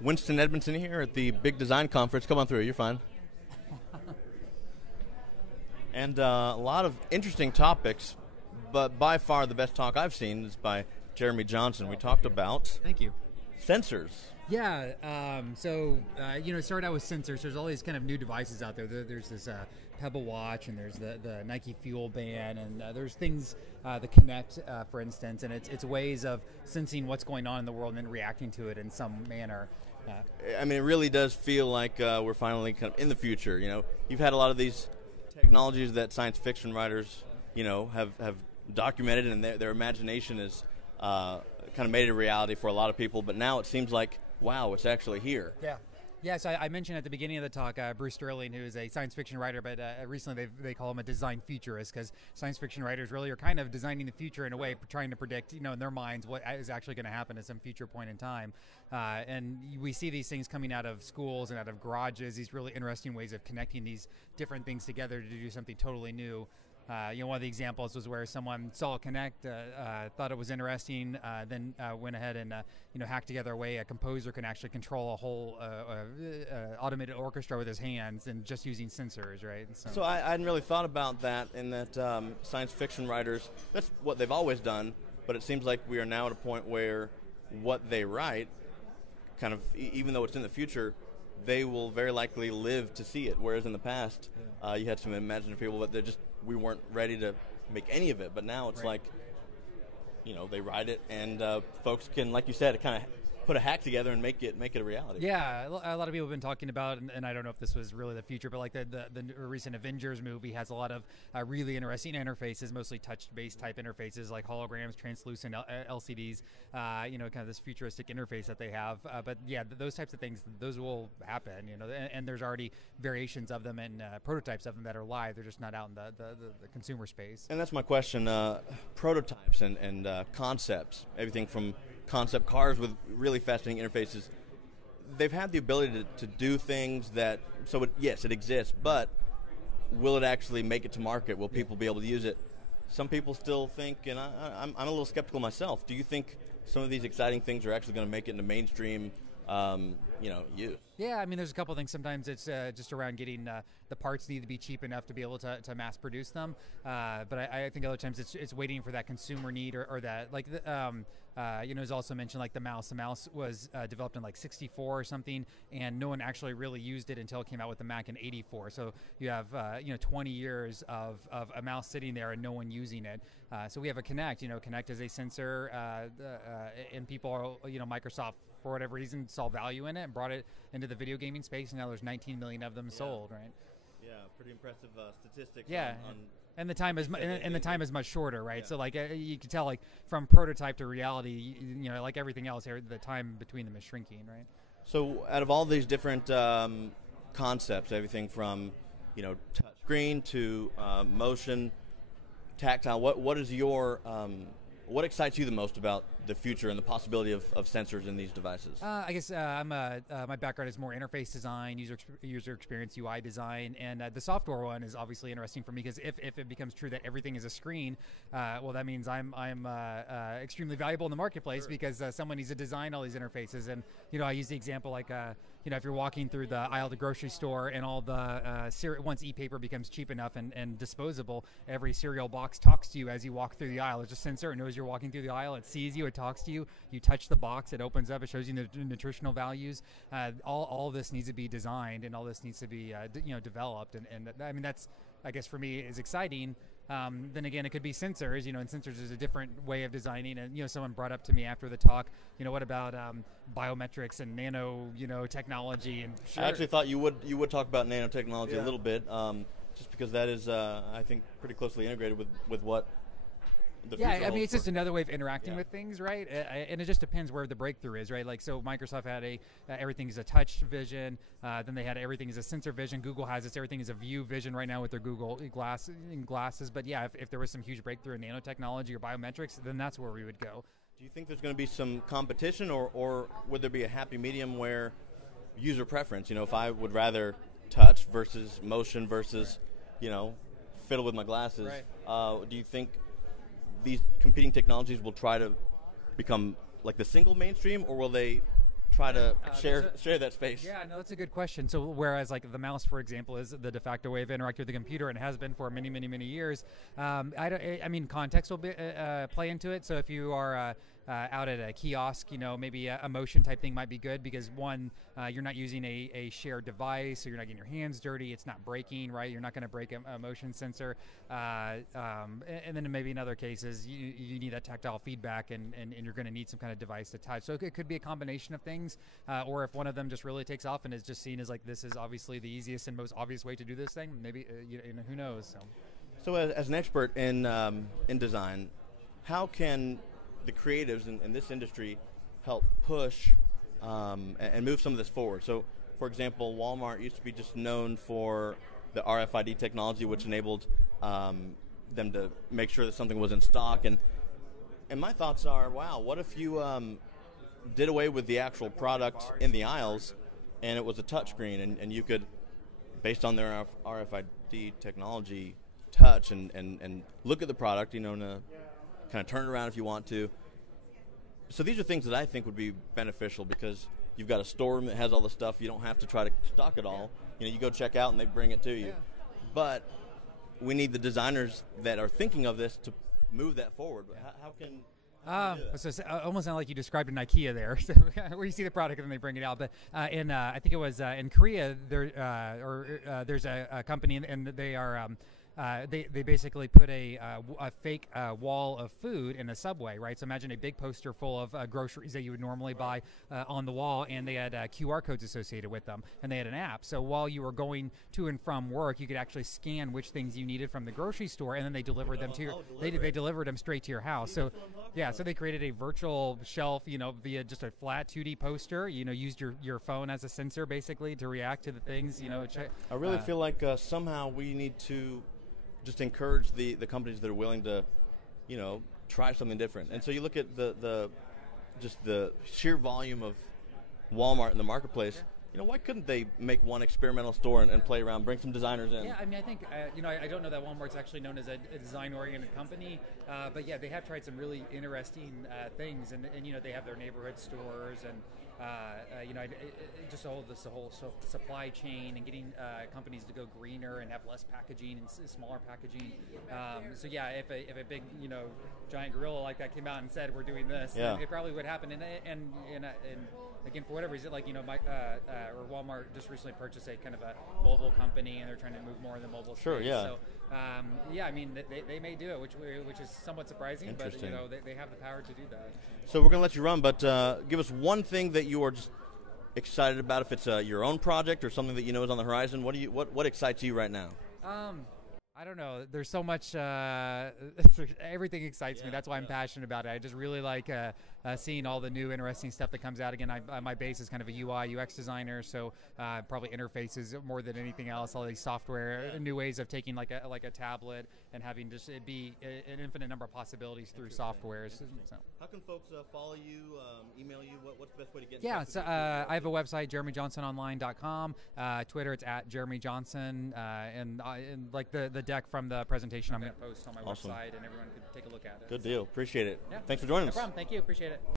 Winston Edmondson here at the Big Design Conference. Come on through, you're fine. And a lot of interesting topics, but by far the best talk I've seen is by Jeremy Johnson. We talked about Thank you. sensors. Yeah, it started out with sensors. There's all these kind of new devices out there. There's this Pebble Watch, and there's the Nike Fuel Band, and there's things, the Kinect, for instance, and it's ways of sensing what's going on in the world and then reacting to it in some manner. I mean, it really does feel like we're finally kind of in the future. You know, you've had a lot of these technologies that science fiction writers, have documented, and their imagination is kind of made it a reality for a lot of people. But now it seems like, wow, it's actually here. Yeah, so I mentioned at the beginning of the talk Bruce Sterling, who is a science fiction writer, but recently they call him a design futurist, because science fiction writers really are kind of designing the future in a way, trying to predict, in their minds what is actually going to happen at some future point in time. And we see these things coming out of schools and out of garages, these really interesting ways of connecting these different things together to do something totally new. One of the examples was where someone saw a Connect, thought it was interesting, then went ahead and hacked together a way a composer can actually control a whole automated orchestra with his hands and just using sensors, right? So I hadn't really thought about that, in that science fiction writers, that's what they've always done, but it seems like we are now at a point where what they write, kind of, even though it's in the future, they will very likely live to see it, whereas in the past, you had some imaginative people, but we weren't ready to make any of it. But now it's like, they write it, and folks can, like you said, kind of put a hack together and make it a reality. Yeah, a lot of people have been talking about, and I don't know if this was really the future, but like the recent Avengers movie has a lot of really interesting interfaces, mostly touch-based type interfaces like holograms, translucent LCDs, kind of this futuristic interface that they have. But yeah, those types of things, those will happen, and there's already variations of them and prototypes of them that are live. They're just not out in the consumer space. And that's my question, prototypes and concepts, everything from concept cars with really fascinating interfaces. They've had the ability to do things that, yes, it exists, but will it actually make it to market? Will people be able to use it? Some people still think, and I'm a little skeptical myself, do you think some of these exciting things are actually going to make it into mainstream use? Yeah, I mean, there's a couple things. Sometimes it's just around getting the parts need to be cheap enough to be able to mass produce them. But I think other times it's waiting for that consumer need or that, like, it's also mentioned like the mouse. The mouse was developed in like 64 or something, and no one actually really used it until it came out with the Mac in 84. So you have 20 years of a mouse sitting there and no one using it. So we have a Kinect. Kinect is a sensor, and people, Microsoft, for whatever reason, saw value in it and brought it into the video gaming space, and now there's 19 million of them sold, right? Yeah, pretty impressive statistics. Yeah, and the time is the time is much shorter, right? Yeah. So like you can tell, like from prototype to reality, like everything else here, the time between them is shrinking, right? So out of all these different concepts, everything from touch screen to motion, tactile, what is your what excites you the most about the future and the possibility of sensors in these devices? I guess my background is more interface design, user experience, UI design, and the software one is obviously interesting for me because if it becomes true that everything is a screen, well, that means I'm extremely valuable in the marketplace. Sure. Because someone needs to design all these interfaces. And I use the example like if you're walking through the aisle of the grocery store and all the once e-paper becomes cheap enough and disposable, every cereal box talks to you as you walk through the aisle. It's a sensor. It knows you're walking through the aisle. It sees you. It talks to you. You touch the box. It opens up. It shows you the nutritional values. All this needs to be designed, and all this needs to be developed. And I mean, that's, I guess, for me is exciting. Then again, it could be sensors, and sensors is a different way of designing. And, someone brought up to me after the talk, what about biometrics and nano, technology? And sure. I actually thought you would talk about nanotechnology a little bit, just because that is, I think, pretty closely integrated with what the future I mean, it's for. just another way of interacting with things, right? And it just depends where the breakthrough is, right? Like, so Microsoft had everything is a touch vision. Then they had everything is a sensor vision. Google has this, everything is a view vision right now with their Google glasses. But yeah, if there was some huge breakthrough in nanotechnology or biometrics, then that's where we would go. Do you think there's going to be some competition, or would there be a happy medium where user preference, if I would rather touch versus motion versus, fiddle with my glasses, right. Do you think these competing technologies will try to become like the single mainstream, or will they try to share that space? Yeah, no, that's a good question. So whereas like the mouse, for example, is the de facto way of interacting with the computer and has been for many, many, many years, I mean, context will play into it. So if you are out at a kiosk, maybe a motion type thing might be good because one, you're not using a shared device, so you're not getting your hands dirty. It's not breaking, right? You're not going to break a motion sensor. And then maybe in other cases, you need that tactile feedback, and you're going to need some kind of device to touch. So it could be a combination of things, or if one of them just really takes off and is just seen as like this is obviously the easiest and most obvious way to do this thing, maybe who knows? So as an expert in design, how can the creatives in this industry help push and move some of this forward? So, for example, Walmart used to be just known for the RFID technology, which enabled them to make sure that something was in stock. And my thoughts are, wow, what if you did away with the actual product in the aisles and it was a touchscreen, and you could, based on their RFID technology, touch and look at the product, and kind of turn it around if you want to. So these are things that I think would be beneficial because you've got a storeroom that has all the stuff. You don't have to try to stock it all. You go check out and they bring it to you. Yeah. But we need the designers that are thinking of this to move that forward. Yeah. How can so it almost sounded like you described an IKEA there, so, where you see the product and then they bring it out. But I think it was in Korea, there's a company, and they are they basically put a fake wall of food in a subway, right? So imagine a big poster full of groceries that you would normally buy on the wall, and they had QR codes associated with them, and they had an app. So while you were going to and from work, you could actually scan which things you needed from the grocery store, and then they delivered them to your. They delivered them straight to your house. So yeah, so they created a virtual shelf, via just a flat 2D poster. Used your phone as a sensor basically to react to the things. I really feel like somehow we need to just encourage the companies that are willing to, try something different. And so you look at the sheer volume of Walmart in the marketplace. Why couldn't they make one experimental store and play around, bring some designers in? Yeah, I mean, I think, I don't know that Walmart's actually known as a design-oriented company, but yeah, they have tried some really interesting things, and they have their neighborhood stores, and just the whole supply chain and getting companies to go greener and have less packaging and smaller packaging. So yeah, if a big giant gorilla like that came out and said we're doing this, then it probably would happen. And again, for whatever reason, like or Walmart just recently purchased a kind of a mobile company, and they're trying to move more in the mobile space. Sure, yeah. So I mean, they may do it, which is somewhat surprising, but they have the power to do that. So we're going to let you run, but give us one thing that you are just excited about. If it's your own project or something that is on the horizon, what excites you right now? I don't know. There's so much. Everything excites me. That's why I'm passionate about it. I just really like seeing all the new interesting stuff that comes out. Again, my base is kind of a UI UX designer, so probably interfaces more than anything else. All these software, new ways of taking like a tablet and having just it be an infinite number of possibilities through softwares. So. How can folks follow you, email you? What's the best way to get in touch? Yeah, so I have a website, jeremyjohnsononline.com. Twitter, it's at Jeremy Johnson, and like the deck from the presentation I'm going to post on my website, and everyone can take a look at it. Good deal. Appreciate it. Yeah. Thanks for joining us. No problem. Thank you. Appreciate it.